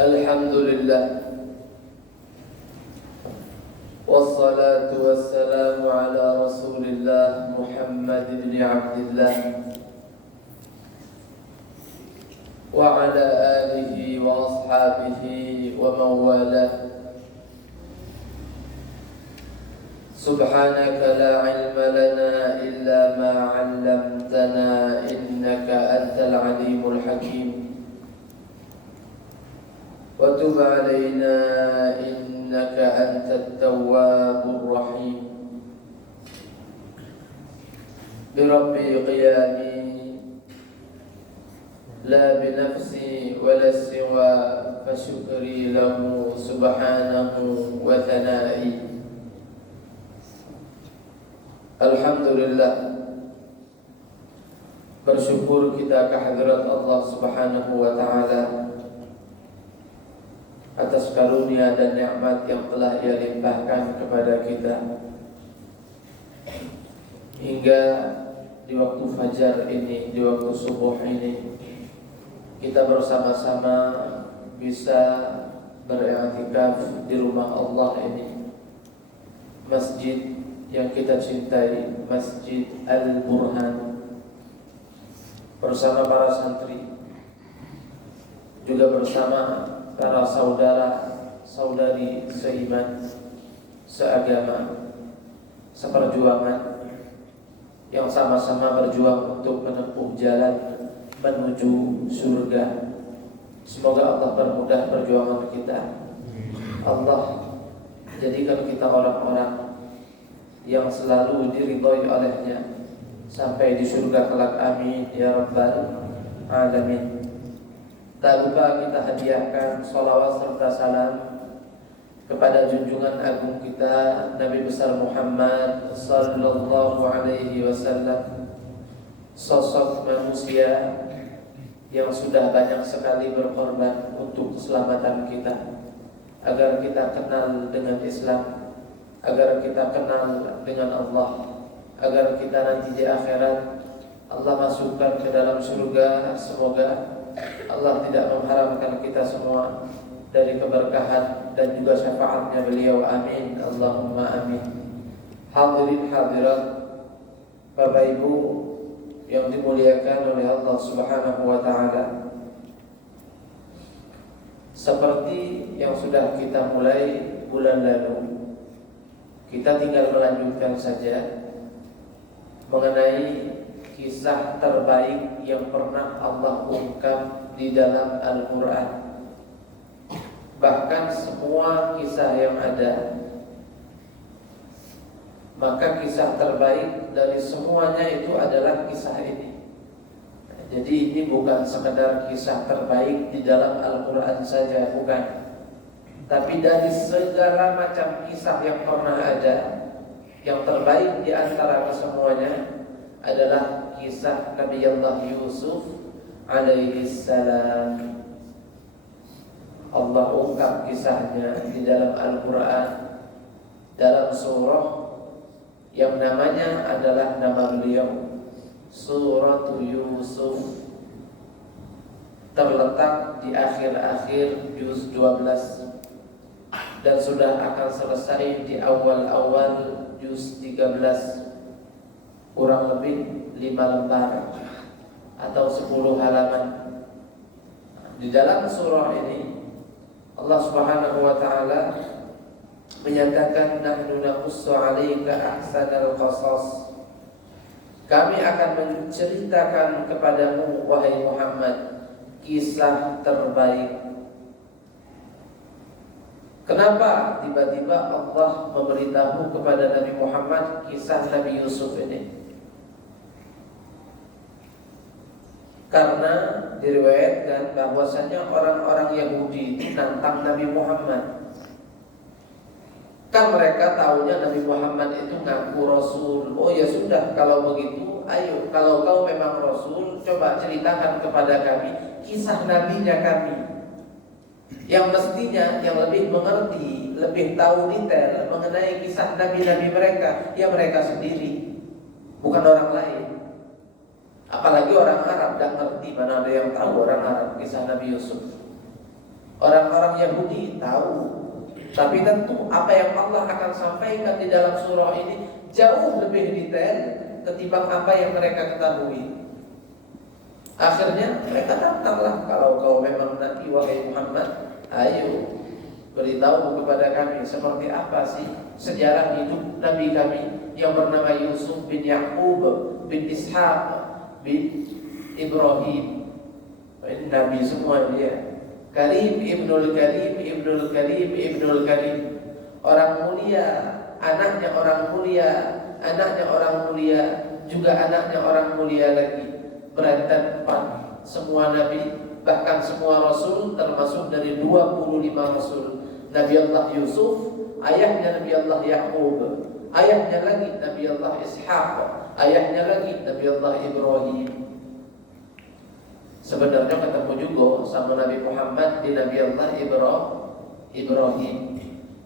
Alhamdulillah, wassalatu wassalamu ala Rasulillah Muhammad ibn Abdillah wa ala alihi wa ashabihi wa mawalah. Subhanaka la ilma lana illa ma 'allamtana innaka antal alimul hakim. Wa tub 'alaina innaka antat tawwabur rahim. Bi rabbi qiyami la bi nafsi wa la siwa fa syukri lahu subhanahu wa thana'i. Alhamdulillah, bersyukur kita kehadirat Allah Subhanahu wa ta'ala atas karunia dan nikmat yang telah Ia limpahkan kepada kita, hingga di waktu fajar ini, di waktu subuh ini, kita bersama-sama bisa beriktikaf di rumah Allah ini, masjid yang kita cintai, Masjid Al-Burhan, bersama para santri, juga bersama para saudara saudari seiman, seagama, seperjuangan, yang sama-sama berjuang untuk menempuh jalan menuju surga. Semoga Allah permudah perjuangan kita. Allah jadikan kita orang-orang yang selalu diridhoi olehnya sampai di surga kelak, amin ya rabbal alamin. Tak lupa kita hadiahkan salawat serta salam kepada junjungan agung kita Nabi besar Muhammad sallallahu alaihi wasallam, sosok manusia yang sudah banyak sekali berkorban untuk keselamatan kita, agar kita kenal dengan Islam, agar kita kenal dengan Allah, agar kita nanti di akhirat Allah masukkan ke dalam surga. Semoga Allah tidak mengharamkan kita semua dari keberkahan dan juga syafaatnya beliau, amin Allahumma amin. Hadirin hadirat, Bapak Ibu yang dimuliakan oleh Allah Subhanahu wa ta'ala, seperti yang sudah kita mulai bulan lalu, kita tinggal melanjutkan saja mengenai kisah terbaik yang pernah Allah ungkap di dalam Al-Quran. Bahkan semua kisah yang ada, maka kisah terbaik dari semuanya itu adalah kisah ini. Jadi ini bukan sekedar kisah terbaik di dalam Al-Quran saja, bukan. Tapi dari segala macam kisah yang pernah ada, yang terbaik di antara kesemuanya adalah kisah Nabi Allah Yusuf alaihi salam. Allah ungkap kisahnya di dalam Al-Quran, dalam surah yang namanya adalah nama beliau, Surah Yusuf, terletak di akhir-akhir juz 12 dan sudah akan selesai di awal-awal juz 13, kurang lebih 5 lembar atau 10 halaman. Di dalam surah ini Allah Subhanahu wa ta'ala menyatakan, nahnu naqussu 'alaika ahsanal qasas, kami akan menceritakan kepadamu wahai Muhammad kisah terbaik. Kenapa tiba-tiba Allah memberitahu kepada Nabi Muhammad kisah Nabi Yusuf ini? Karena diriwayatkan bahwasanya orang-orang Yahudi itu nantang Nabi Muhammad. Kan mereka tahunya Nabi Muhammad itu ngaku Rasul. Oh ya sudah, kalau begitu ayo, kalau kau memang Rasul, coba ceritakan kepada kami kisah nabinya kami, yang mestinya yang lebih mengerti, lebih tahu detail mengenai kisah nabi-nabi mereka, ya mereka sendiri, bukan orang lain. Apalagi orang Arab, tidak ngerti, mana ada yang tahu orang Arab kisah Nabi Yusuf. Orang-orang Yahudi tahu, tapi tentu apa yang Allah akan sampaikan di dalam surah ini jauh lebih detail ketimbang apa yang mereka ketahui. Akhirnya mereka datanglah, kalau kau memang Nabi wahai Muhammad, ayo beritahu kepada kami seperti apa sih sejarah hidup Nabi kami yang bernama Yusuf bin Yaqub bin Ishaq bin Ibrahim. Ini Nabi semua dia. Karim ibnul Karim ibnul Karim ibnul Karim, orang mulia, anaknya orang mulia, anaknya orang mulia, juga anaknya orang mulia lagi. Berantan 4 semua nabi, bahkan semua rasul, termasuk dari 25 rasul. Nabi Allah Yusuf, ayahnya Nabi Allah Yaqub, ayahnya lagi Nabi Allah Ishaq, ayahnya lagi Nabi Allah Ibrahim. Sebenarnya ketemu juga sama Nabi Muhammad di Nabi Allah Ibrahim.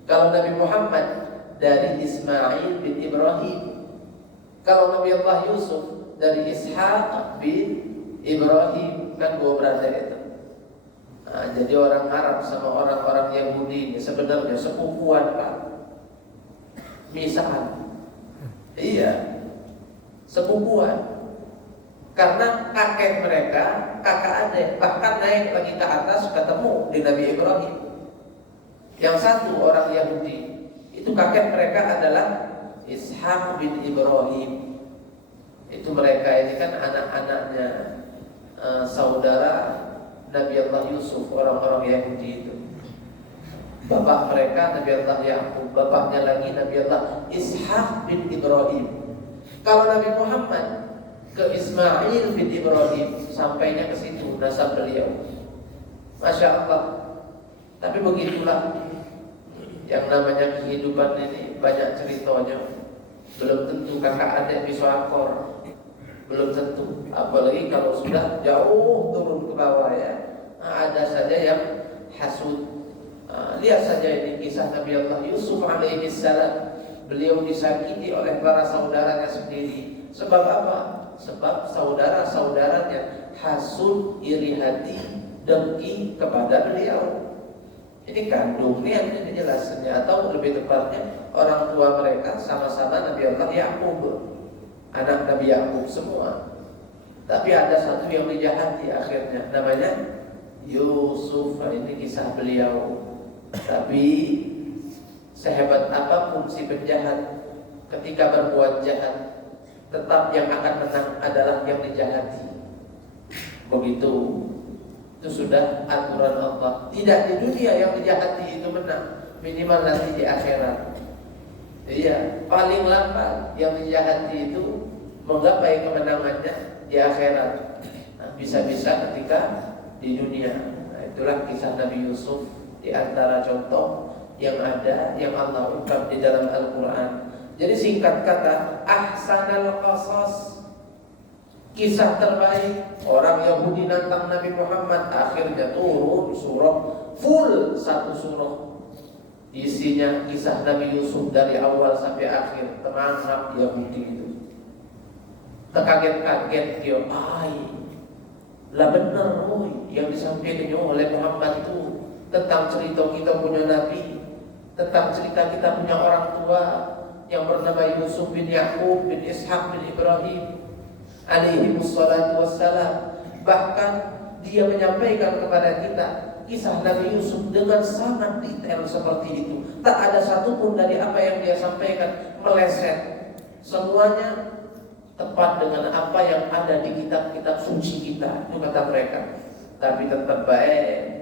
Kalau Nabi Muhammad dari Ismail bin Ibrahim, kalau Nabi Allah Yusuf dari Ishaq bin Ibrahim, kan dua berada itu. Nah, jadi orang Arab sama orang-orang Yahudi ini sebenarnya sepupuan Pak. Misahan. Iya, sepupuan. Karena kakek mereka, kakak adik, bahkan naik lagi ke atas ketemu di Nabi Ibrahim. Yang satu orang Yahudi, itu kakek mereka adalah Ishaq bin Ibrahim. Itu mereka ini kan anak-anaknya saudara Nabi Allah Yusuf, orang-orang Yahudi itu. Bapak mereka Nabi Allah Yaqub, bapaknya lagi Nabi Allah Ishaq bin Ibrahim. Kalau Nabi Muhammad ke Ismail bin Ibrahim, sampainya ke situ nasab beliau. Masya Allah. Tapi begitulah yang namanya kehidupan ini, banyak ceritanya. Belum tentu kakak adik bisa akor, belum tentu. Apalagi kalau sudah jauh turun ke bawah ya. Ada saja yang hasud. Lihat saja ini kisah Nabi Allah Yusuf alaihi salam. Beliau disakiti oleh para saudaranya sendiri. Sebab apa? Sebab saudara-saudaranya hasud, iri hati, dengki kepada beliau. Ini kandung ini penjelasannya, atau lebih tepatnya orang tua mereka sama-sama Nabi Allah Yaqub, anak Nabi Yaqub semua. Tapi ada satu yang dijahati akhirnya, namanya Yusuf. Ini kisah beliau. Tapi sehebat apapun si penjahat, ketika berbuat jahat, tetap yang akan menang adalah yang dijahati. Begitu. Itu sudah aturan Allah. Tidak di dunia yang dijahati itu menang, minimal nanti di akhirat. Iya, paling lambat yang dijahati itu menggapai kemenangannya di akhirat. Nah, bisa-bisa ketika di dunia. Nah, itulah kisah Nabi Yusuf, di antara contoh yang ada yang Allah ungkap di dalam Al-Quran. Jadi singkat kata, ahsanal qasas, kisah terbaik. Orang Yahudi nantang Nabi Muhammad, akhirnya turun surah full, satu surah isinya kisah Nabi Yusuf dari awal sampai akhir. Teman-teman Yahudi itu terkaget-kaget dia, lah benar yang disampaikan oleh Muhammad itu tentang cerita kita punya Nabi, tentang cerita kita punya orang tua yang bernama Yusuf bin Yaqub bin Ishaq bin Ibrahim alaihi wassalatu wassalam. Bahkan dia menyampaikan kepada kita kisah Nabi Yusuf dengan sangat detail seperti itu. Tak ada satupun dari apa yang dia sampaikan meleset. Semuanya tepat dengan apa yang ada di kitab-kitab suci kita, itu kata mereka. Tapi tetap baik.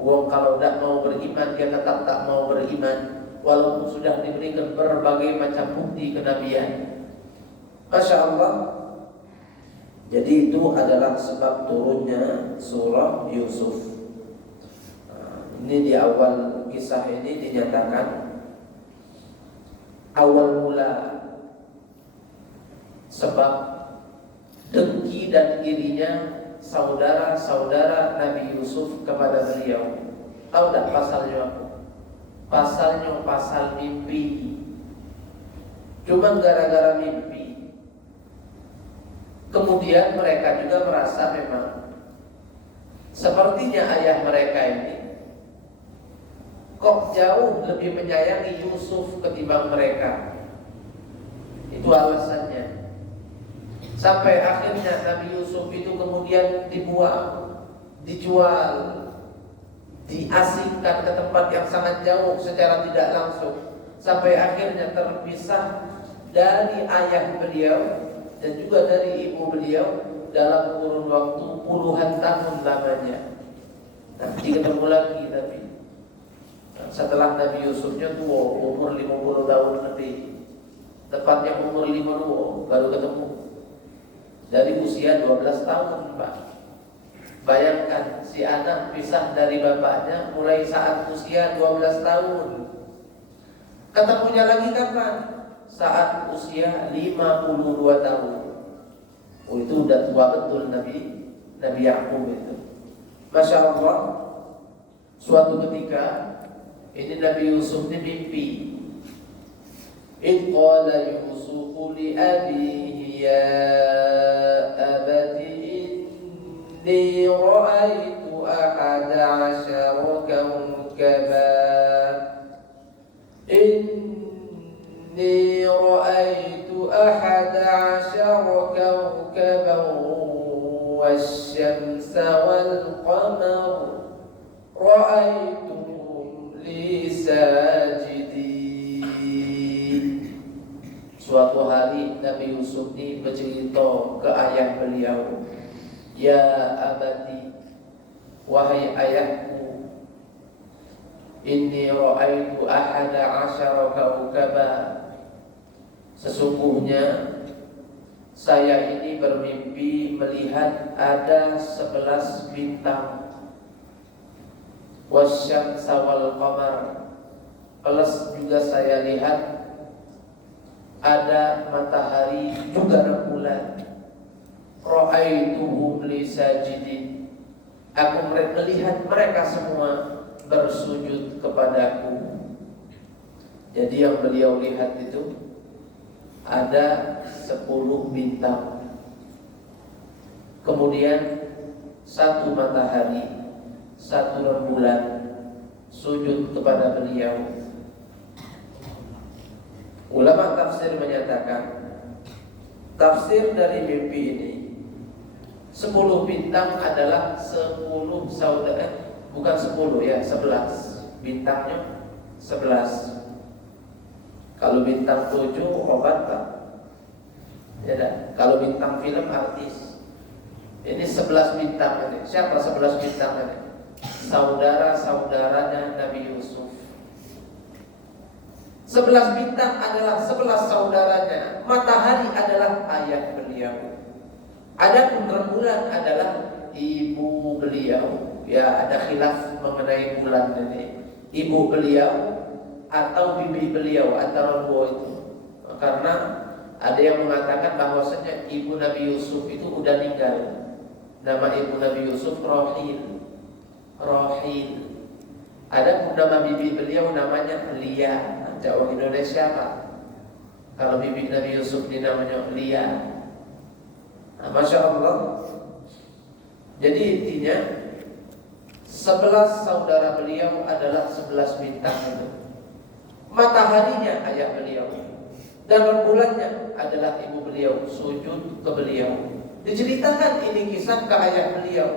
Wong kalau tidak mau beriman, dia tetap tak mau beriman, walaupun sudah diberikan berbagai macam bukti kenabian. Masya Allah. Jadi itu adalah sebab turunnya surah Yusuf. Ini di awal kisah ini dinyatakan awal mula sebab dengki dan irinya saudara-saudara Nabi Yusuf kepada beliau. Tahu tak pasalnya apa? Pasalnya pasal mimpi. Cuma gara-gara mimpi, kemudian mereka juga merasa memang Sepertinya ayah mereka ini kok jauh lebih menyayangi Yusuf ketimbang mereka. Itu alasannya. Sampai akhirnya Nabi Yusuf itu kemudian dibuang, dijual, diasingkan ke tempat yang sangat jauh secara tidak langsung. Sampai akhirnya terpisah dari ayah beliau dan juga dari ibu beliau dalam kurun waktu puluhan tahun lamanya. Nanti ketemu lagi tapi setelah Nabi Yusufnya tua, umur 50 tahun lebih, tepatnya umur 52 baru ketemu. Dari usia 12 tahun, Pak. Bayangkan si anak pisah dari bapaknya mulai saat usia 12 tahun. Ketemunya lagi kapan? Saat usia 52 tahun. Oh, itu udah tua betul Nabi Yakub itu. Masya Allah. Suatu ketika ini Nabi Yusuf ini mimpi. Idh qala Yusuf li abihi ya abati inni ra'aitu ahada 'ashara kawkaban inni ra'aitu ahada 'ashara kawkaban wasyamsa wal qamar ra'aituhum li sajidin. Suatu hari Nabi Yusuf ini bercerita ke ayah beliau, ya abati, wahai ayahku, inni ra'aitu ahada 'ashara kawkaba, sesungguhnya saya ini bermimpi melihat ada 11 bintang, wasyamsa wal qamar, plus juga saya lihat ada matahari juga rembulan. Ra'aituhum li sajidin, aku melihat mereka semua bersujud kepadaku. Jadi yang beliau lihat itu ada 10 bintang, kemudian 1 matahari, 1 rembulan sujud kepada beliau. Ulama tafsir menyatakan tafsir dari mimpi ini 10 bintang adalah 10 saudara, bukan 10 ya, 11 bintangnya 11. Kalau bintang 7 obat Pak, ya dah. Kalau bintang film artis. Ini 11 bintang ini. Siapa 11 bintang ini? Saudara-saudaranya Nabi Yusuf. 11 bintang adalah 11 saudaranya. Matahari adalah ayah beliau. Adapun rembulan adalah ibu beliau. Ya, ada khilaf mengenai bulan ini. Ibu beliau atau bibi beliau antara dua itu. Karena ada yang mengatakan bahwasanya ibu Nabi Yusuf itu udah meninggal. Nama ibu Nabi Yusuf Rahil. Ada nama bibi beliau namanya Lia. Jawa Indonesia Pak. Kalau bibi Nabi Yusuf ini namanya Lia. Masya Allah. Jadi intinya 11 saudara beliau adalah 11 bintang itu. Mataharinya ayah beliau dan rembulannya adalah ibu beliau, sujud ke beliau. Diceritakan ini kisah ke ayah beliau.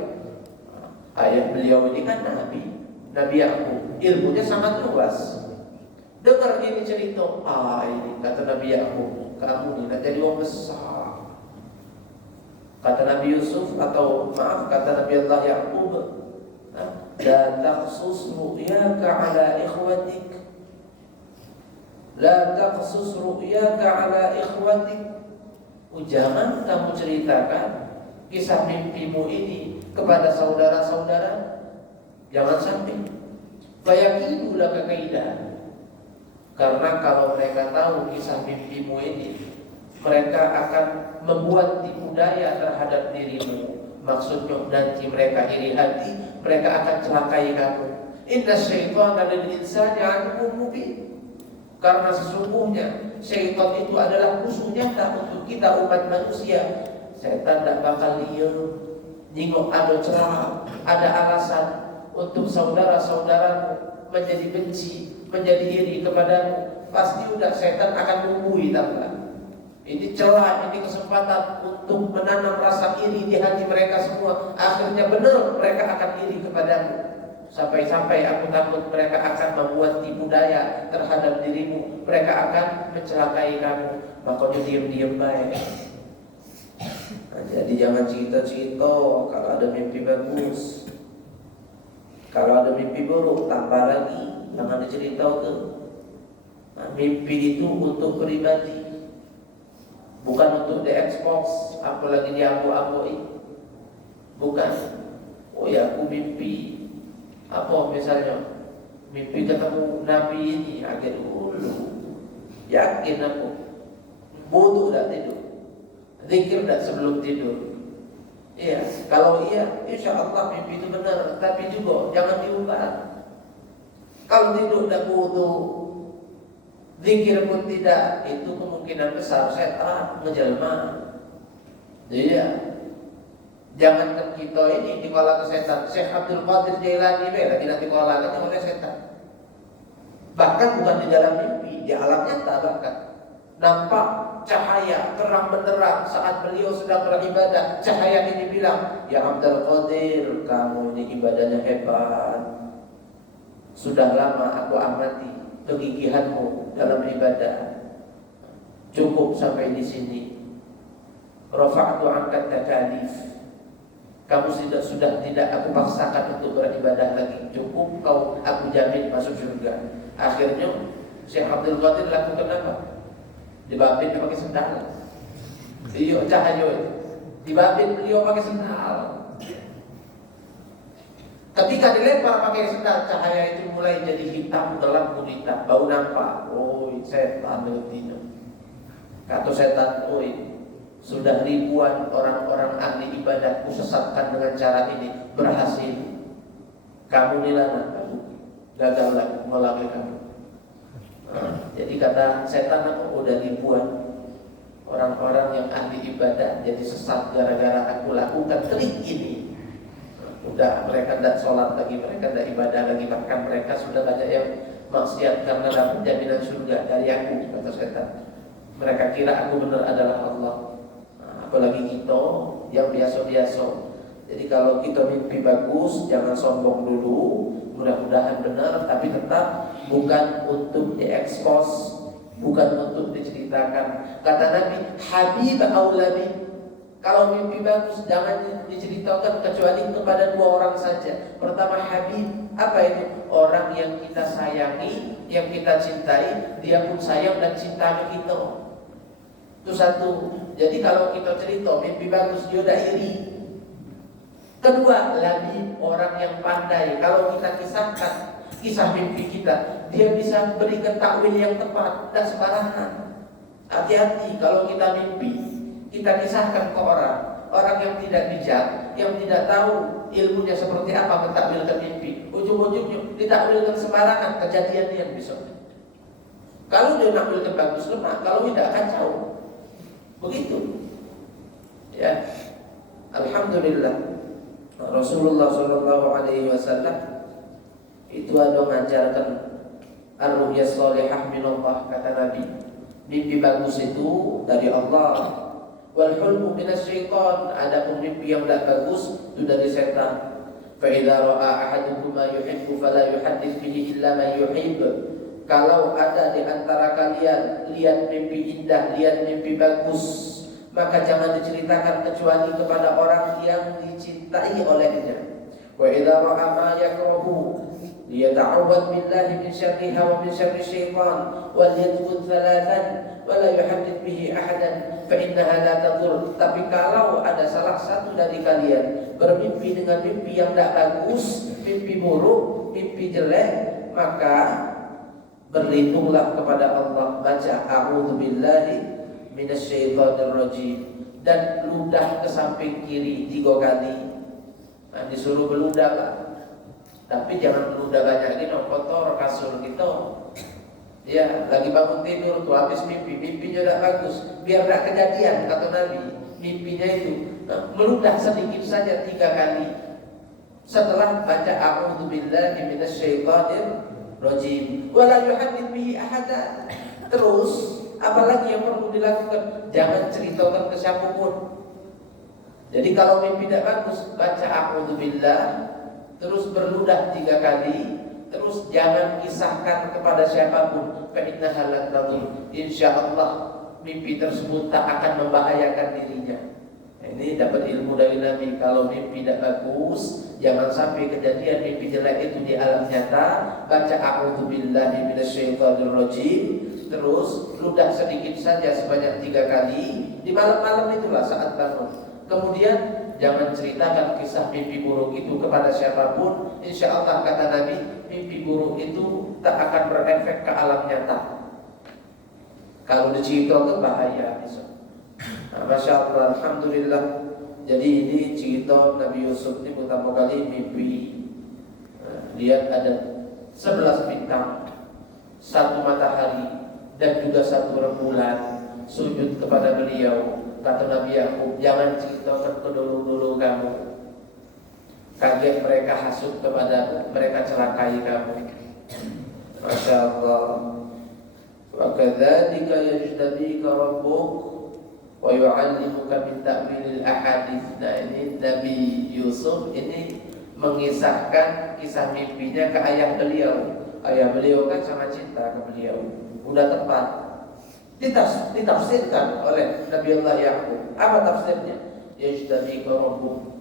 Ayah beliau ini kan Nabi Yakub, ilmunya sangat luas. Dengar ini cerita, ini kata Nabi Yakub, kamu ini nak jadi orang besar. Kata Nabi Yusuf kata Nabi Allah Yakub, la taqsus ru'yaka ala ikhwatik. La taqsus ru'yaka ala ikhwatik. Jangan kamu ceritakan kisah mimpimu ini kepada saudara-saudara. Jangan sampai fayakidu laka kaidah. Karena kalau mereka tahu kisah mimpimu ini, mereka akan membuat tipu daya terhadap dirimu. Maksudnya nanti mereka iri hati, mereka akan celakai kamu. Inna syaitana lil insani aduwwun mubin. Karena sesungguhnya syaitan itu adalah musuh nyata untuk kita umat manusia. Setan tidak bakal nyingok, ada celah, ada alasan untuk saudara-saudaramu menjadi benci, menjadi iri kepadamu, pasti udah setan akan menggui tanpa. Ini celah, ini kesempatan untuk menanam rasa iri di hati mereka semua. Akhirnya benar mereka akan iri kepadamu. Sampai-sampai aku takut mereka akan membuat tipu daya terhadap dirimu. Mereka akan mencelakai kamu. Makanya diam-diam baik. Nah, jadi jangan cerita-cerita kalau ada mimpi bagus. Kalau ada mimpi buruk, tambah lagi. Jangan diceritakan tuh. Nah, mimpi itu untuk pribadi, bukan untuk diekspos, apalagi diambu-ambui. Bukan. Oh ya, aku mimpi apa misalnya, mimpi ketemu Nabi ini, akhir dulu. Yakin aku. Bodoh tak tidur. Zikir tak sebelum tidur. Iya, kalau iya, insya Allah mimpi itu benar. Tapi juga jangan diubah. Kalau tidur tak bodoh, zikir pun tidak, itu kemungkinan besar setan menjelma. Iya. Jangan kita ini dikolah ke setan. Syekh Abdul Qadir Jailani bela tidak dikolahkan oleh setan. Bahkan bukan di dalam mimpi, di alam nyata bahkan. Nampak cahaya terang benderang saat beliau sedang beribadah. Cahaya ini bilang, "Ya Abdul Qadir, kamu ini ibadahnya hebat. Sudah lama aku amati kegigihanmu dalam ibadah. Cukup sampai di sini. Rafa'tu 'anka takalif. Kamu sudah tidak aku paksakan untuk beribadah lagi. Cukup kau, aku jamin masuk surga." Akhirnya Syekh Abdul Qadir lakukan apa? Dibabit pakai sendal. Iya, cahaya. Dibabit beliau pakai sendal. Ketika dilempar pakai sendal, cahaya itu mulai jadi hitam, gelap gulita, bau nampak. Oh, setan itu. Kata setan, oh, sudah ribuan orang-orang ahli ibadah kusesatkan dengan cara ini, berhasil. Kamu nilai gagal lagi melalui kamu. Jadi kata setan, aku udah ribuan orang-orang yang ahli ibadah jadi sesat gara-gara aku lakukan trik ini. Udah mereka tidak sholat lagi, mereka tidak ibadah lagi, bahkan mereka sudah banyak yang maksiat karena dapat jaminan surga dari aku, kata setan. Mereka kira aku benar adalah Allah. Apalagi kita yang biasa-biasa. Jadi kalau kita mimpi bagus, jangan sombong dulu. Mudah-mudahan benar, tapi tetap bukan untuk diekspos, bukan untuk diceritakan. Kata Nabi, Habib aulabi. Kalau mimpi bagus jangan diceritakan kecuali kepada dua orang saja. Pertama Habib, apa itu? Orang yang kita sayangi, yang kita cintai, dia pun sayang dan cinta kita. Itu satu. Jadi kalau kita cerita mimpi bagus, dia udah iri. Kedua, labib, orang yang pandai. Kalau kita kisahkan kisah mimpi kita, dia bisa berikan takwil yang tepat dan sembarangan. Hati-hati kalau kita mimpi, kita kisahkan ke orang yang tidak bijak, yang tidak tahu ilmunya seperti apa mentakwilkan mimpi. Ujung-ujungnya ditakwilkan sembarangan, kejadian yang besok. Kalau dia nakwilkan bagus lemah, kalau tidak kacau. Begitu. Ya. Alhamdulillah. Rasulullah SAW itu ada mengajarkan ar-ru'yas shalihah minallah, kata Nabi. Mimpi bagus itu dari Allah. Wal hulmu minasyaitan, adapun mimpi yang tidak bagus itu dari setan. Fa idza ra'a ahadukum ma yuhibbu fala yuhaddits bihi illa man yuhibb. Kalau ada di antara kalian lihat mimpi indah, lihat mimpi bagus, maka jangan diceritakan kecuali kepada orang yang dicintai olehnya. Wa idza ra'a ma yakrahu liyata'awwad billahi min syarriha wa min syarri syaitan wal yadhkur thalathan wa la yuhaddits bihi ahadan fa innaha la tadur. Tapi kalau ada salah satu dari kalian bermimpi dengan mimpi yang tidak bagus, mimpi buruk, mimpi jelek, maka berlindunglah kepada Allah, baca a'udzubillahi minasyaitonir rajim dan ludah ke samping kiri 3 kali. Nah, disuruh beludah lah. Tapi jangan beludah banyak ini, kotor kasur kita. Ya, lagi bangun tidur tuh habis mimpinya tidak bagus. Biar tidak kejadian, kata Nabi. Mimpinya itu meludah sedikit saja 3 kali setelah baca a'udzu billahi minasyaitonir rajim wala yuhaddits bihi ahada. Terus apalagi yang perlu dilakukan? Jangan ceritakan ke siapapun. Jadi kalau mimpi tidak bagus, baca a'udzu billah, terus berludah 3 kali, terus jangan kisahkan kepada siapapun. Fa innaha lan tadur. Insyaallah mimpi tersebut tak akan membahayakan dirinya. Ini dapat ilmu dari Nabi. Kalau mimpi tidak bagus, jangan sampai kejadian mimpi jelek itu di alam nyata. Baca a'udzu billahi minasyaitonir rajim, terus ludah sedikit saja sebanyak 3 kali di malam-malam itulah saat bangun. Kemudian jangan ceritakan kisah mimpi buruk itu kepada siapapun. Insyaallah kata Nabi, mimpi buruk itu tak akan berefek ke alam nyata. Kalau diceritakan bahaya besok. Masya Allah, alhamdulillah. Jadi ini cerita Nabi Yusuf ini pertama kali mimpi. Lihat ada 11 bintang, 1 matahari, dan juga 1 rembulan sujud kepada beliau. Kata Nabi Yakub, jangan ceritakan ke dulu kamu. Kaget mereka hasut kepada, mereka celakai kamu. Masya Allah. Wa kadzalika yajtabika rabbuk wa yu'allimuka min ta'wilil ahadits. Nah, ini Nabi Yusuf ini mengisahkan kisah mimpinya ke ayah beliau. Ayah beliau kan sangat cinta ke beliau. Udah tepat ditafsirkan oleh Nabi Allah Yaqub. Apa tafsirnya? Yajtabika rabbuk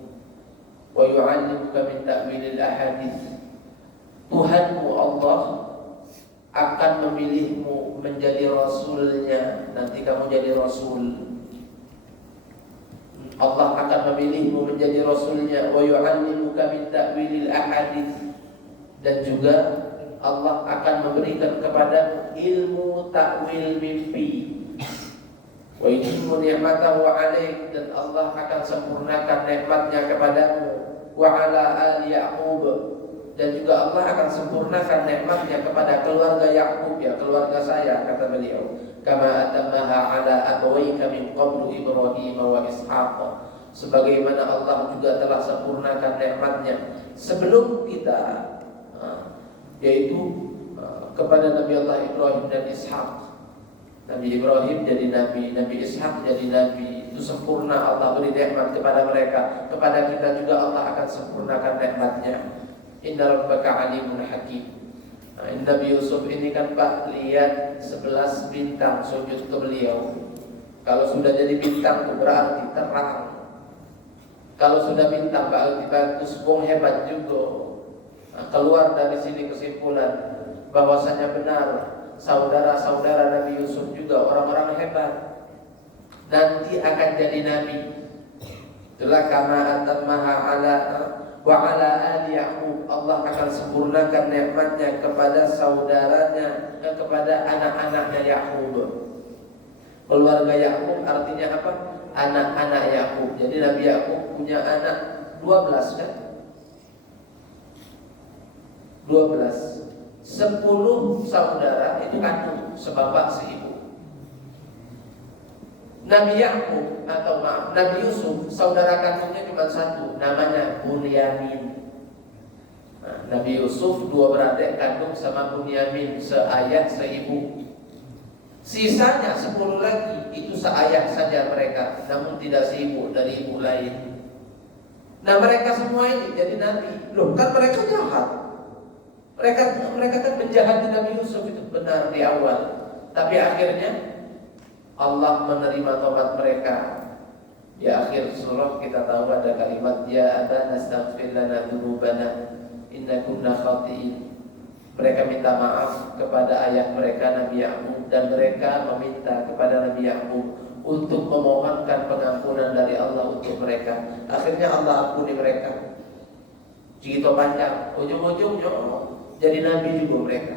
wa yu'allimuka min ta'wilil ahadits. Tuhanmu Allah akan memilihmu menjadi rasulnya. Nanti kamu jadi rasul. Allah akan memilihmu menjadi rasulnya. Wa yu'allimuka min ta'wilil ahadits. Dan juga Allah akan memberikan kepada ilmu takwil mimpi. Wa yutimmu ni'matahu 'alaik, dan Allah akan sempurnakan nikmatnya kepadamu. Wa 'ala ali Yaqub, dan juga Allah akan sempurnakan nikmatnya kepada keluarga Yakub, ya keluarga saya, kata beliau. Kama atammaha 'ala abawayka min qablu Ibrahim wa Ishaq, sebagaimana Allah juga telah sempurnakan nikmatnya sebelum kita, yaitu kepada Nabi Allah Ibrahim dan Ishaq. Nabi Ibrahim jadi nabi, Nabi Ishaq jadi nabi. Itu sempurna Allah beri nikmat kepada mereka. Kepada kita juga Allah akan sempurnakan nikmatnya. Inna rabbaka alimun hakim. Nah, Nabi Yusuf ini kan Pak, lihat 11 bintang sujud ke beliau. Kalau sudah jadi bintang itu berarti terang. Kalau sudah bintang berarti bagus, wong hebat juga. Nah, keluar dari sini kesimpulan bahwasanya benar saudara-saudara Nabi Yusuf juga orang-orang hebat, nanti akan jadi nabi. Itulah kama atammaha 'ala wa 'ala ali Yaqub, Allah akan sempurnakan nikmatnya kepada saudaranya, kepada anak-anaknya Yakub. Keluarga Yakub artinya apa? Anak-anak Yakub. Jadi Nabi Yakub punya anak 12 kan? 12. 10 saudara itu kandung, sebapak seibu. Nabi Yakub atau maaf Nabi Yusuf, saudara kandungnya cuma 1, namanya Bunyamin. Nah, Nabi Yusuf 2 beradik kandung sama Bunyamin, seayah seibu. Sisanya 10 lagi itu seayah saja mereka, namun tidak seibu, dari ibu lain. Nah, mereka semua ini jadi nabi. Loh, kan mereka jahat. Mereka kan menjahati Nabi Yusuf, itu benar di awal. Tapi akhirnya Allah menerima tobat mereka. Di akhir surah kita tahu ada kalimat, ya abana astaghfir lana dzunubana inna kunna khati'in. Mereka minta maaf kepada ayah mereka Nabi Yakub, dan mereka meminta kepada Nabi Yakub untuk memohonkan pengampunan dari Allah untuk mereka. Akhirnya Allah ampuni mereka. Cerita panjang, ujung-ujungnya jadi nabi juga mereka.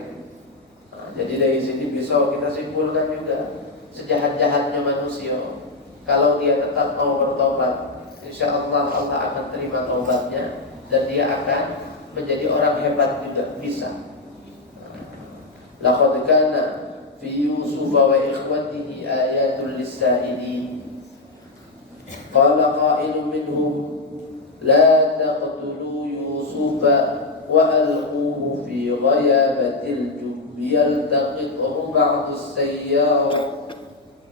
Nah, jadi dari sini bisa kita simpulkan juga, sejahat-jahatnya manusia, kalau dia tetap mau bertobat, insya Allah Allah akan terima taubatnya, dan dia akan menjadi orang hebat juga, bisa. Laqad kana fi Yusuf wa ikhwatihi ayatul lis-sa'ilin. Qala qailun minhum la taqtulu Yusufa wa alquhu fi ghayabatil jubbi yaltaqithu ba'du as-sayyara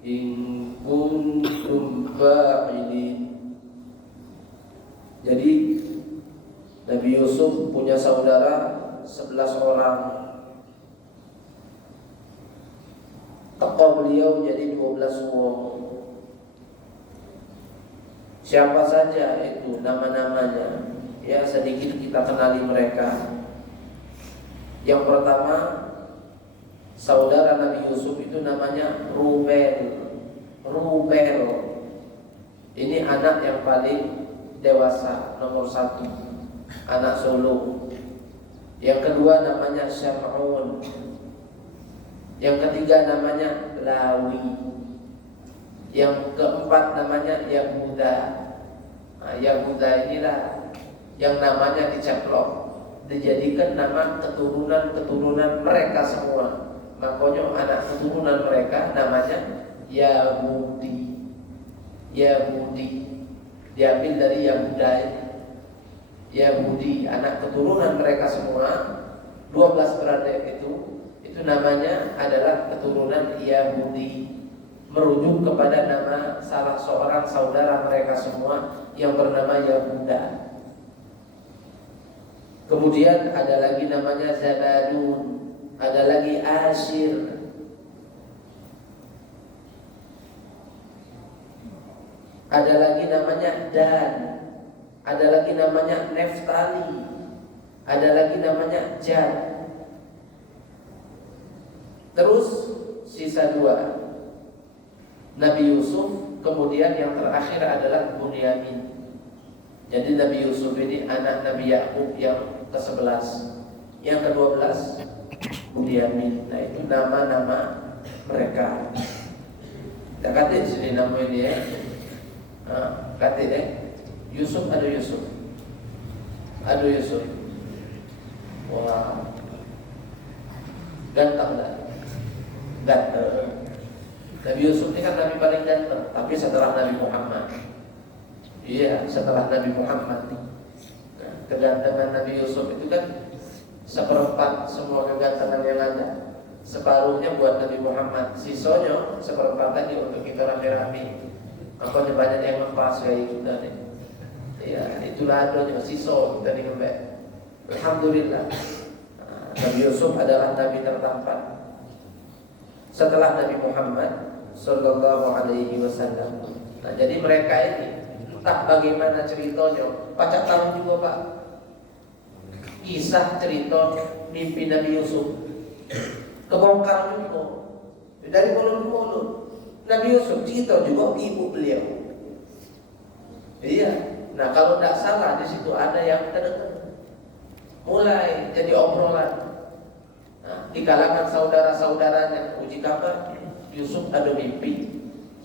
in kuntum fa'ilin. Jadi Nabi Yusuf punya saudara 11 orang. Teko beliau jadi 12 wong. Siapa saja itu nama-namanya? Ya, sedikit kita kenali mereka. Yang pertama, saudara Nabi Yusuf itu namanya Rubel. Ini anak yang paling dewasa, nomor 1, anak sulung. Yang kedua namanya Syam'un. Yang ketiga namanya Lawi. Yang keempat namanya Yahuda. Yahuda inilah yang namanya diceplok, dijadikan nama keturunan mereka semua. Makanya anak keturunan mereka namanya Yahudi. Diambil dari Yahuda ini. Yahudi, anak keturunan mereka semua, 12 beradik itu namanya adalah keturunan Yahudi, merujuk kepada nama salah seorang saudara mereka semua yang bernama Yahuda. Kemudian ada lagi namanya Zabadun, ada lagi Asyir, ada lagi namanya Dan, ada lagi namanya Neftali, ada lagi namanya Jad. Terus sisa 2 Nabi Yusuf, kemudian yang terakhir adalah Bunyamin. Jadi Nabi Yusuf ini anak Nabi Yakub yang ke-11. Yang ke-12 Bunyamin. Nah, itu nama-nama mereka. Kita kata di sini nama ini ya. Kata deh Yusuf, ada Yusuf. Wah, ganteng dah. Ganteng. Nabi Yusuf ini kan Nabi paling ganteng, tapi setelah Nabi Muhammad. Iya, setelah Nabi Muhammad. Nah, kegantengan Nabi Yusuf itu kan seperempat semua kegantengan yang ada. Separuhnya buat Nabi Muhammad, sisanya seperempat lagi untuk kita rame-rame. Makanya banyak yang lepas kayak gitu tadi. Ya, itulah adanya siswa kita ngembek. Alhamdulillah. Nabi Yusuf adalah Nabi tertampan setelah Nabi Muhammad Sallallahu Alaihi Wasallam. Nah, jadi mereka ini entah bagaimana ceritanya, baca tahu juga Pak, kisah cerita mimpi Nabi Yusuf kebongkar juga dari mulut-mulut. Nabi Yusuf cerita juga ibu beliau. Iya. Nah, kalau tidak salah di situ ada yang terdengar, mulai jadi obrolan. Nah, di kalangan saudara-saudaranya, uji kabar Yusuf ada mimpi.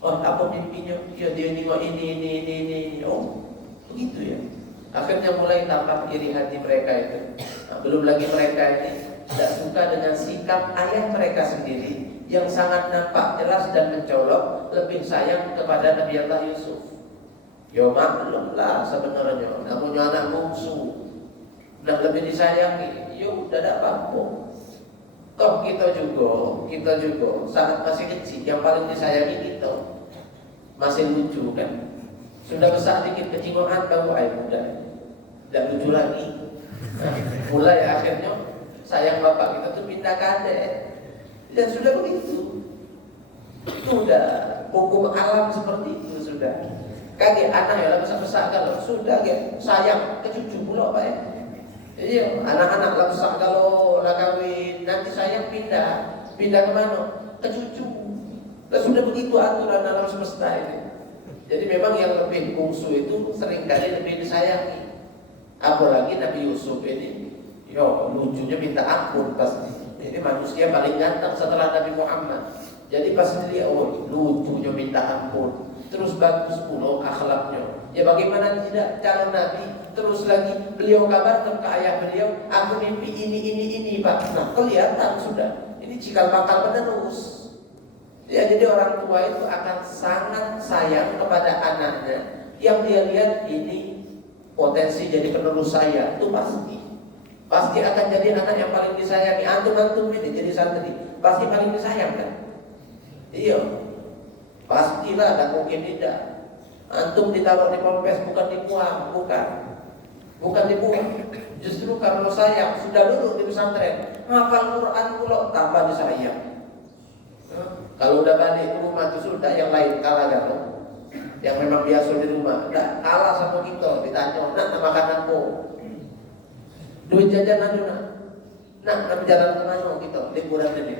Oh, apa mimpinya? Ya, dia nengok ini. Oh, begitu ya. Akhirnya mulai tampak iri hati mereka itu. Nah, belum lagi mereka ini tidak suka dengan sikap ayah mereka sendiri yang sangat nampak jelas dan mencolok, lebih sayang kepada Nabi Allah Yusuf. Ya maklum lah sebenarnya, namanya anak bungsu, dan lebih disayangi. Ya udah ada apa-apa. Toh kita juga saat masih kecil yang paling disayangi kita, masih lucu kan. Sudah besar dikit kecingoan baru air muda, tidak lucu lagi. Nah, mulai akhirnya sayang bapak kita tuh pindah ke adek. Dan sudah begitu. Itu udah hukum alam seperti itu sudah. Kaget anak ya lah besar-besar kalau sudah kayak sayang ke cucu pula Pak ya. Jadi anak-anak lah besar kalau lah kawin nanti sayang pindah ke mana? Ke cucu. Dan sudah begitu aturan alam semesta ini. Jadi memang yang lebih bungsu itu seringkali lebih disayangi. Apalagi Nabi Yusuf ini, yo lucunya minta ampun pasti. Ini manusia paling ganteng setelah Nabi Muhammad. Jadi pas dia lucunya minta ampun, terus bagus pula akhlaknya. Ya bagaimana tidak calon Nabi. Terus lagi beliau kabarkan ke ayah beliau, aku mimpi ini Pak. Nah kelihatan sudah, ini cikal bakal menerus. Ya jadi orang tua itu akan sangat sayang kepada anaknya Yang dia lihat ini potensi jadi penerus saya, itu pasti akan jadi anak yang paling disayangi. Antum ini jadi santri pasti paling disayang kan? Iya, pastilah, tak mungkin tidak. Antum ditaruh di pompes bukan dibuang, bukan dibuang. Justru karena sayang, sudah duduk di pesantren, hafal Quran pula tambah disayang. Kalau udah balik ke rumah itu sudah yang lain kalah kan? Yang memang biasa di rumah, tidak kalah sama kita. Ditanya, nak makan apa? Duit jajan ada nak berjalan kemana kita? Liburan ini.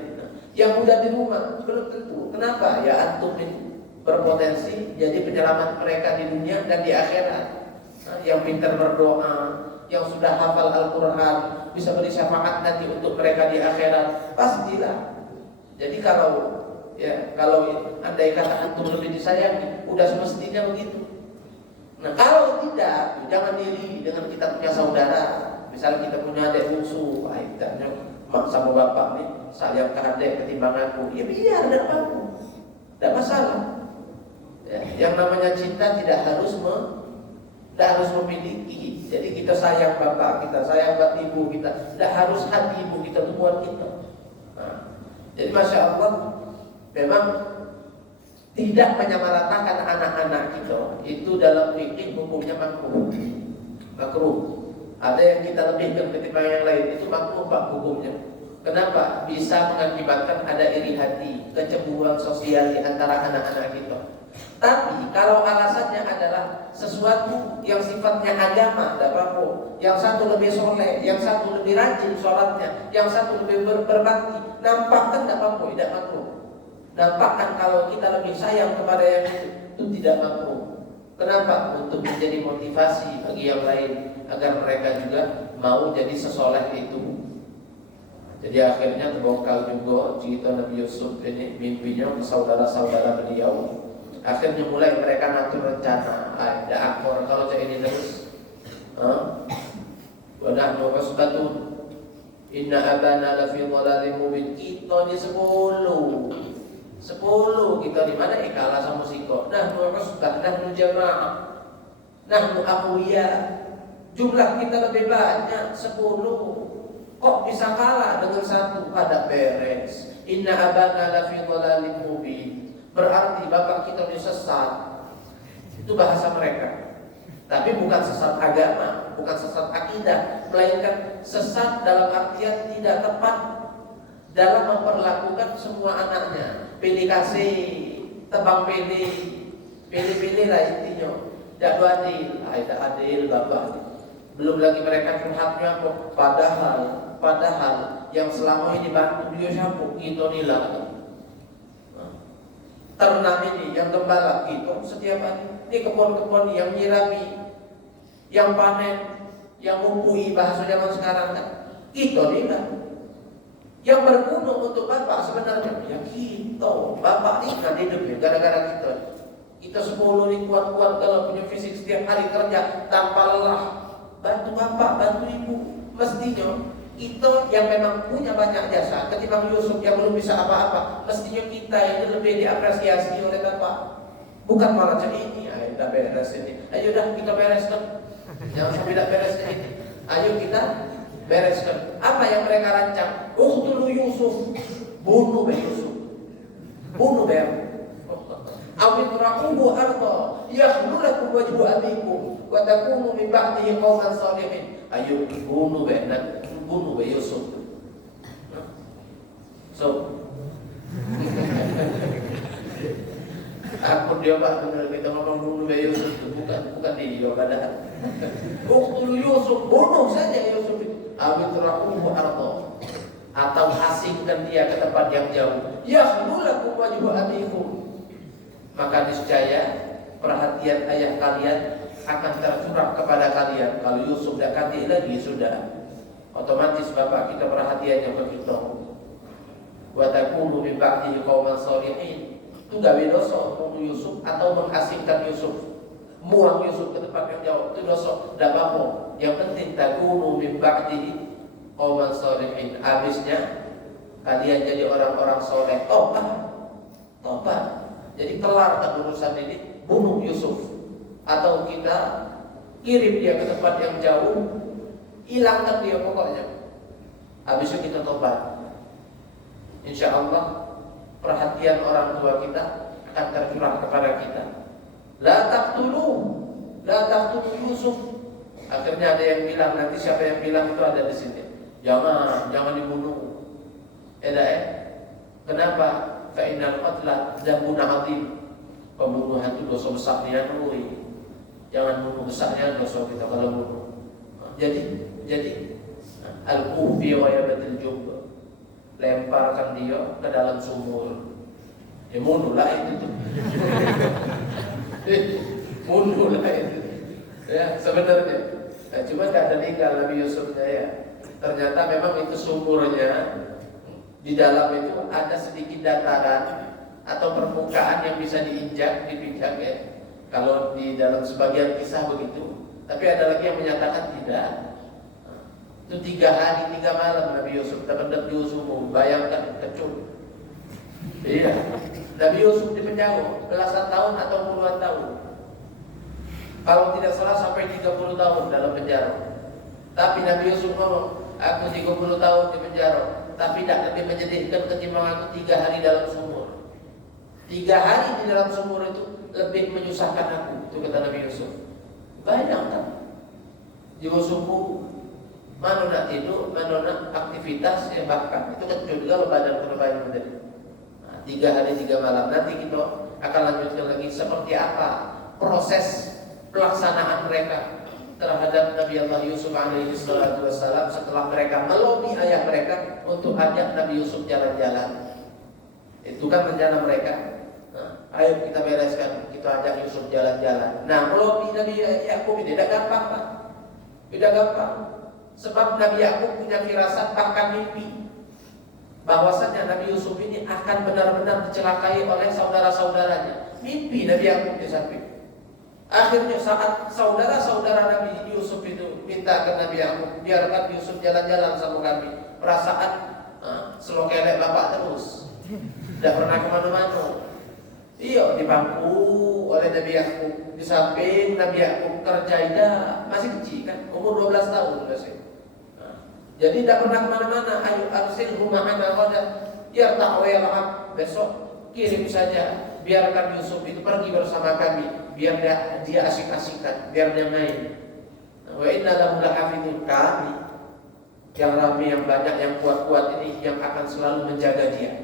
Yang udah di rumah belum tentu. Kenapa? Ya antum ini berpotensi jadi penyelamat mereka di dunia dan di akhirat. Yang pintar berdoa, yang sudah hafal Al-Quran, bisa beri syafaat nanti untuk mereka di akhirat, pastilah. Jadi kalau andai kata antum lebih disayangi, udah semestinya begitu. Nah kalau tidak, jangan diri dengan kita punya saudara. Misalnya kita punya adik bungsu, kita mak sama bapak nih sayang ke adik ketimbang aku, ya biar tidak apa-apa, tidak masalah. Ya, yang namanya cinta tidak harus memiliki. Jadi kita sayang bapak kita, sayang ibu kita, tidak harus hati ibu kita itu buat kita. Nah, jadi masya Allah, memang tidak menyamaratakan anak-anak kita itu dalam fikih hukumnya makruh. Ada yang kita lebihkan ketimbang yang lain, itu makruh pak hukumnya. Kenapa? Bisa mengakibatkan ada iri hati, kecemburuan sosial di antara anak-anak kita. Tapi kalau alasannya adalah sesuatu yang sifatnya agama, tidak apa-apa. Yang satu lebih soleh, yang satu lebih rajin sholatnya, yang satu lebih berbakti, nampakkan tidak apa-apa, tidak makruh. Nampakkan kalau kita lebih sayang kepada yang itu tidak makruh. Kenapa? Untuk menjadi motivasi bagi yang lain agar mereka juga mau jadi sesoleh itu. Jadi akhirnya terbongkar juga cerita Nabi Yusuf ini, mimpinya ke saudara-saudara beliau. Akhirnya mulai mereka ngatur rencana. Ada akor kalau saya ini terus. Wadah nyoba sutatun. Inna abana lafi dhalalin mubin. Kita di 10 kita di mana? Kalah sama siko. Nahnu usbah, nahnu jama'ah, nahnu aqwiya. Jumlah kita lebih banyak 10. Kok bisa kalah dengan 1? Ada beres. Inna abana lafi dhalalin mubin. Berarti bapak kita disesat. Itu bahasa mereka. Tapi bukan sesat agama, bukan sesat akidah, melainkan sesat dalam artian tidak tepat dalam memperlakukan semua anaknya. Pilih kasih, tebang pilih lah intinya. Tidak adil, tidak adil bapak. Belum lagi mereka curhatnya kok. Padahal yang selama ini bantu dia siapa? Kita nilai. Ternak ini yang gembala gitu setiap hari. Ini kebun-kebun yang nyirami, yang panen, yang ngumpui bahasa zaman sekarang kan. Kita nilai. Yang berguna untuk bapak sebenarnya ya kita. Bapak ini kan hidupnya gara-gara kita. Kita 10 nih kuat-kuat kalau punya fisik setiap hari kerja tanpa lelah. Bantu bapak, bantu ibu. Mestinya kita yang memang punya banyak jasa ketimbang Yusuf yang belum bisa apa-apa. Mestinya kita ini lebih diapresiasi oleh bapak. Bukan malah macam ini. Ayo kita beres ini. Ayo dah kita bereskan. Jangan sampai tidak beres ini. Ayo kita bereskan. Apa yang mereka rancang? Uqtulu Yusuf. Bunuh Yusuf. Bunuh Awit raqubu arda yakhlu lakum wajhu abikum wa takunu min ba'dihi qauman salihin. Ayo bunuh Yusuf. So aku dia pak benar kita ngomong bunuh Yusuf itu bukan dia padahal. Uqtulu Yusuf, bunuh saja Yusuf itu. Awit raqubu arda, atau asingkan dia ke tempat yang jauh. Yakhlu lakum wajhu abikum. Maka niscaya perhatian ayah kalian akan tercurah kepada kalian. Kalau Yusuf dah kati lagi sudah otomatis bapak kita perhatiannya ke kita. Wa takunu min ba'dihi qauman shalihin. Itu gawe dosa membunuh Yusuf atau mengasingkan Yusuf, buang Yusuf ke tempat yang jauh, itu dosa. Tidak apa-apa. Yang penting takunu min ba'dihi qauman shalihin. Habisnya kalian jadi orang-orang soleh. Tobat. Jadi kelar urusan ini, bunuh Yusuf atau kita kirim dia ke tempat yang jauh, hilangkan dia pokoknya. Habis itu kita tobat. Insya Allah perhatian orang tua kita akan tercurah kepada kita. La taqtulu Yusuf. Akhirnya ada yang bilang, nanti siapa yang bilang itu ada di sini. Jangan dibunuh. Kenapa? Fa innal qatla dzambun 'adzim. Pembunuhan itu dosa besarnya nuri. Jangan bunuh, besarnya dosa kita kalau bunuh. Jadi al-kufi wa yabatil jub. Lemparkan dia ke dalam sumur. Ya bunuhlah itu tuh. Bunuhlah itu. Ya, sebenarnya. Nah, cuma tidak ada tinggal Nabi Yusufnya ya. Ternyata memang itu sumurnya di dalam itu ada sedikit dataran atau permukaan yang bisa dipijak ya. Kalau di dalam sebagian kisah begitu. Tapi ada lagi yang menyatakan tidak. Itu 3 hari 3 malam Nabi Yusuf terpendam di sumur. Bayangkan kecut. Iya. Nabi Yusuf di penjara belasan tahun atau puluhan tahun. Kalau tidak salah sampai 30 tahun dalam penjara. Tapi Nabi Yusuf ngomong, aku 30 tahun di penjara, tapi tidak lebih menyedihkan ketimbang aku 3 hari dalam sumur. 3 hari di dalam sumur itu lebih menyusahkan aku. Itu kata Nabi Yusuf. Bayangkan di sumur, mana nak tidur, mana nak aktivitas, ya bahkan itu kan juga badan terbaik tadi. 3 hari 3 malam. Nanti kita akan lanjutkan lagi seperti apa proses pelaksanaan mereka terhadap Nabi Allah Yusuf alaihi salatu wassalam setelah mereka melobi ayah mereka untuk ajak Nabi Yusuf jalan-jalan. Itu kan rencana mereka. Ayo kita bereskan, kita ajak Yusuf jalan-jalan. Nah, melobi Nabi Yakub ini tidak gampang, Pak. Tidak gampang. Sebab Nabi Yakub punya firasat bahkan mimpi bahwasanya Nabi Yusuf ini akan benar-benar dicelakai oleh saudara-saudaranya. Mimpi Nabi Yakub di samping. Akhirnya saat saudara-saudara Nabi Yusuf itu minta ke Nabi Yakub, biarkan Yusuf jalan-jalan sama kami. Perasaan selokelek bapak terus, tidak pernah kemana-mana. Iya, dibangku oleh Nabi Yakub. Di samping Nabi Yakub kerjanya masih kecil kan, umur 12 tahun masih. Jadi tidak pernah kemana-mana. Ayo arsil rumahana qada yarta'u yal'ab. Besok kirim saja, biarkan Yusuf itu pergi bersama kami. Biar dia asik-asikan, biar dia main. Wa inna lahu lahafidun, kami yang ramai, yang banyak, yang kuat-kuat ini yang akan selalu menjaga dia.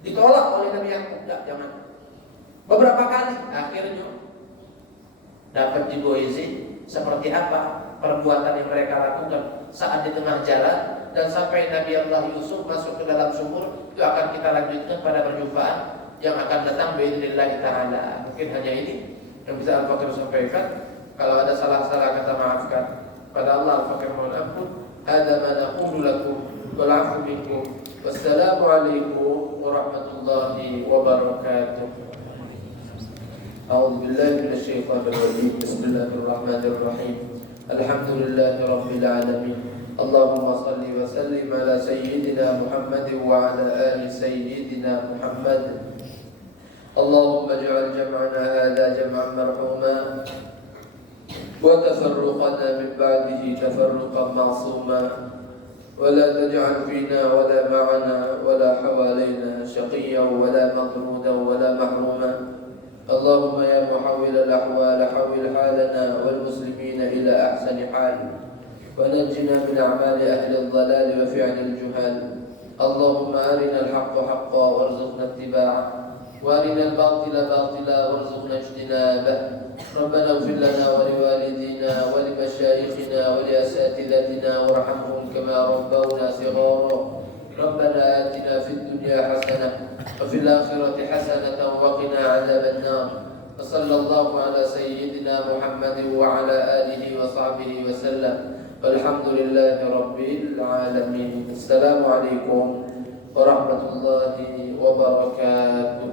Ditolak oleh Nabi Yakub, jangan. Beberapa kali akhirnya dapat diboizi seperti apa perbuatan yang mereka lakukan saat di tengah jalan dan sampai Nabi Allah Yusuf masuk ke dalam sumur. Itu akan kita lanjutkan pada perjumpaan yang akan datang biidznillah ta'ala. Mungkin hanya ini yang bisa Al-Fakir sampaikan. Kalau ada salah-salah kata maafkan. Pada Allah Al-Fakir mohon ampun. Hadza ma naqulu lakum wal 'afwu minkum. Wassalamu alaikum warahmatullahi wabarakatuh. A'udzu billahi minasy syaithanir rajim. Bismillahirrahmanirrahim. Alhamdulillahi rabbil alamin. Allahumma salli wa sallim ala sayyidina Muhammad wa ala ali sayyidina Muhammad. اللهم اجعل جمعنا هذا جمعا مرحوما وتفرقنا من بعده تفرقا معصوما ولا تجعل فينا ولا معنا ولا حوالينا شقيا ولا مطرودا ولا محروما. اللهم يا محول الأحوال حول حالنا والمسلمين إلى أحسن حال ونجنا من أعمال أهل الضلال وفعل الجهال. اللهم أرنا الحق حقا وارزقنا اتباعه وارنا الباطل باطلا وارزقنا اجتنابه. ربنا اغفر لنا ولوالدينا ولمشايخنا ولأساتذتنا وارحمهم كما ربونا صغارا. ربنا آتنا في الدنيا حسنة وفي الآخرة حسنة وقنا عذاب النار. وصلى الله على سيدنا محمد وعلى آله وصحبه وسلم والحمد لله رب العالمين. السلام عليكم ورحمة الله وبركاته.